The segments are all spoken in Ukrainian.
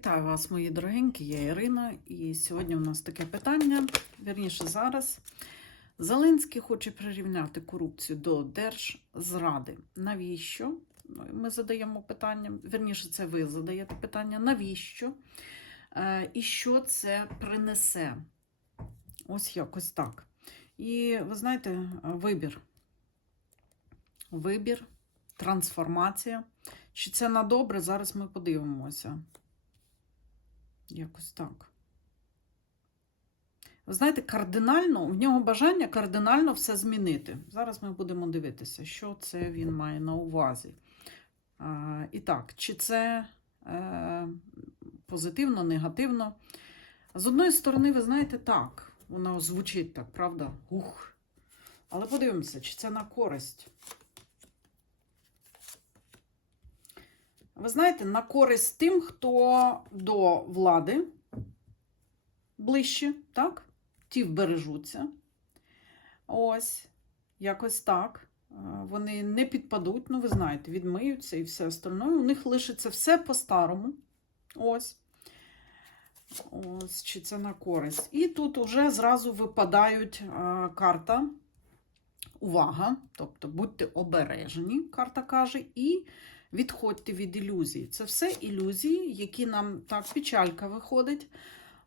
Вітаю вас, мої дорогенькі, я Ірина. І сьогодні у нас таке питання, вірніше зараз. Зеленський хоче прирівняти корупцію до держзради. Навіщо? Ну, Ми задаємо питання, вірніше, це ви задаєте питання, навіщо? Е, І що це принесе? Ось якось так. І ви знаєте, вибір. Вибір, трансформація. Чи це на добре? Зараз ми подивимося. Якось так. Ви знаєте, кардинально, в нього бажання кардинально все змінити. Зараз ми будемо дивитися, що це він має на увазі. А, і так, чи це е, позитивно, негативно? З одної сторони, ви знаєте, так, воно звучить так, правда? Ух. Але подивимося, чи це на користь. Ви знаєте, на користь тим, хто до влади ближче, так? Ті вбережуться. Ось, якось так. Е, Вони не підпадуть, ну, ви знаєте, відмиються і все остальне. У них лишиться все по-старому. Ось. Ось, чи це на користь. І тут вже зразу випадають а, карта. Увага, тобто будьте обережені, карта каже, і відходьте від ілюзій. Це все ілюзії, які нам так печалька виходить.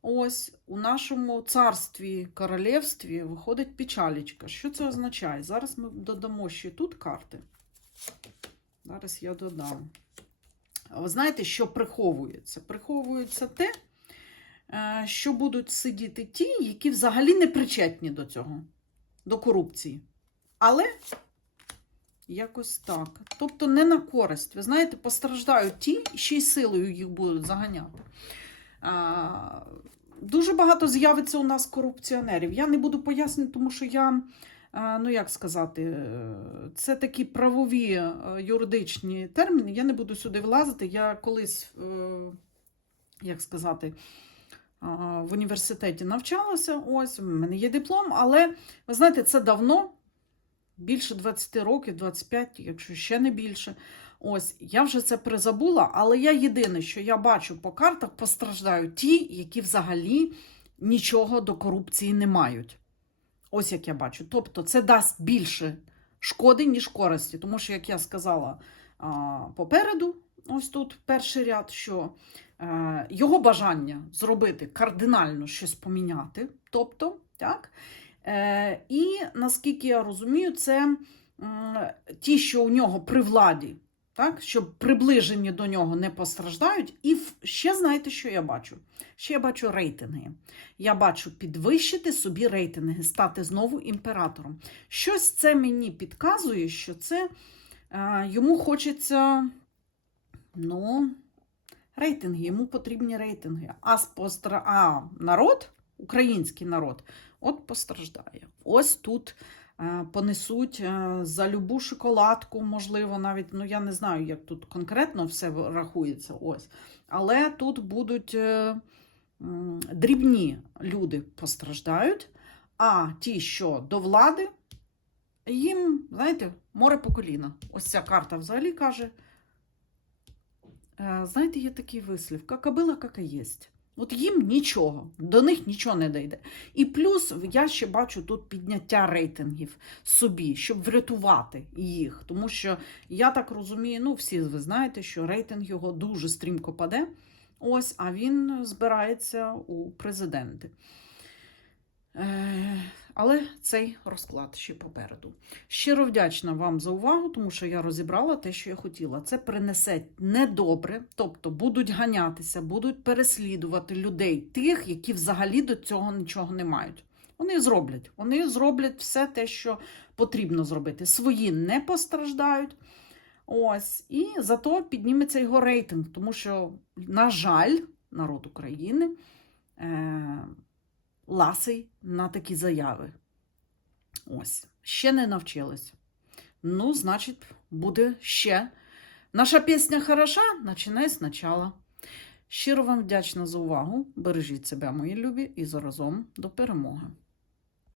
Ось у нашому царстві, королівстві виходить печалечка. Що це означає? Зараз ми додамо ще тут карти. Зараз я додам. Ви знаєте, що приховується? Приховується те, е, що будуть сидіти ті, які взагалі не причетні до цього, до корупції. Але якось так. Тобто не на користь. Ви знаєте, постраждають ті, ще й силою їх будуть заганяти. А, Дуже багато з'явиться у нас корупціонерів. Я не буду пояснювати, тому що я, ну як сказати, е, це такі правові е, юридичні терміни. Я не буду сюди влазити. Я колись, е, як сказати, в університеті навчалася. Ось, у мене є диплом, але ви знаєте, це давно. Більше 20 років, 25, якщо ще не більше. Ось, я вже це призабула, але я єдине, що я бачу по картах, постраждають ті, які взагалі нічого до корупції не мають. Ось як я бачу. Тобто, це дасть більше шкоди, ніж користі. Тому що, як я сказала попереду, ось тут перший ряд, що е, його бажання зробити кардинально щось поміняти. Тобто, так. Е, і наскільки я розумію, це ті, що у нього при владі, так, щоб приближені до нього не постраждають. І ще знаєте, що я бачу? Ще я бачу рейтинги. Я бачу підвищити собі рейтинги, стати знову імператором. Щось це мені підказує, що це е, йому хочеться, ну, рейтинги, йому потрібні рейтинги. А, спостра... а народ, український народ, от постраждає. Ось тут е, понесуть е, за любу шоколадку, можливо, навіть, ну я не знаю, як тут конкретно все рахується. ось. Але тут будуть е, дрібні люди постраждають, а ті, що до влади, їм, знаєте, море по коліна. Ось ця карта взагалі каже. Знаєте, є такий вислів: яка била, яка єсть. От їм нічого, до них нічого не дійде. І плюс я ще бачу тут підняття рейтингів собі, щоб врятувати їх. Тому що я так розумію, ну всі ви знаєте, що рейтинг його дуже стрімко паде. Ось, а він збирається у президенти. Е, але цей розклад ще попереду. Щиро вдячна вам за увагу, тому що я розібрала те, що я хотіла. Це принесе недобре, тобто будуть ганятися, будуть переслідувати людей, тих, які взагалі до цього нічого не мають. Вони зроблять. Вони зроблять все те, що потрібно зробити. Свої не постраждають. Ось, і зато підніметься його рейтинг, тому що, на жаль, народ України е- ласий на такі заяви. Ось, ще не навчились. Ну, значить, буде ще. Наша пісня хороша, починай спочатку. Щиро вам вдячна за увагу. Бережіть себе, мої любі, і заразом до перемоги.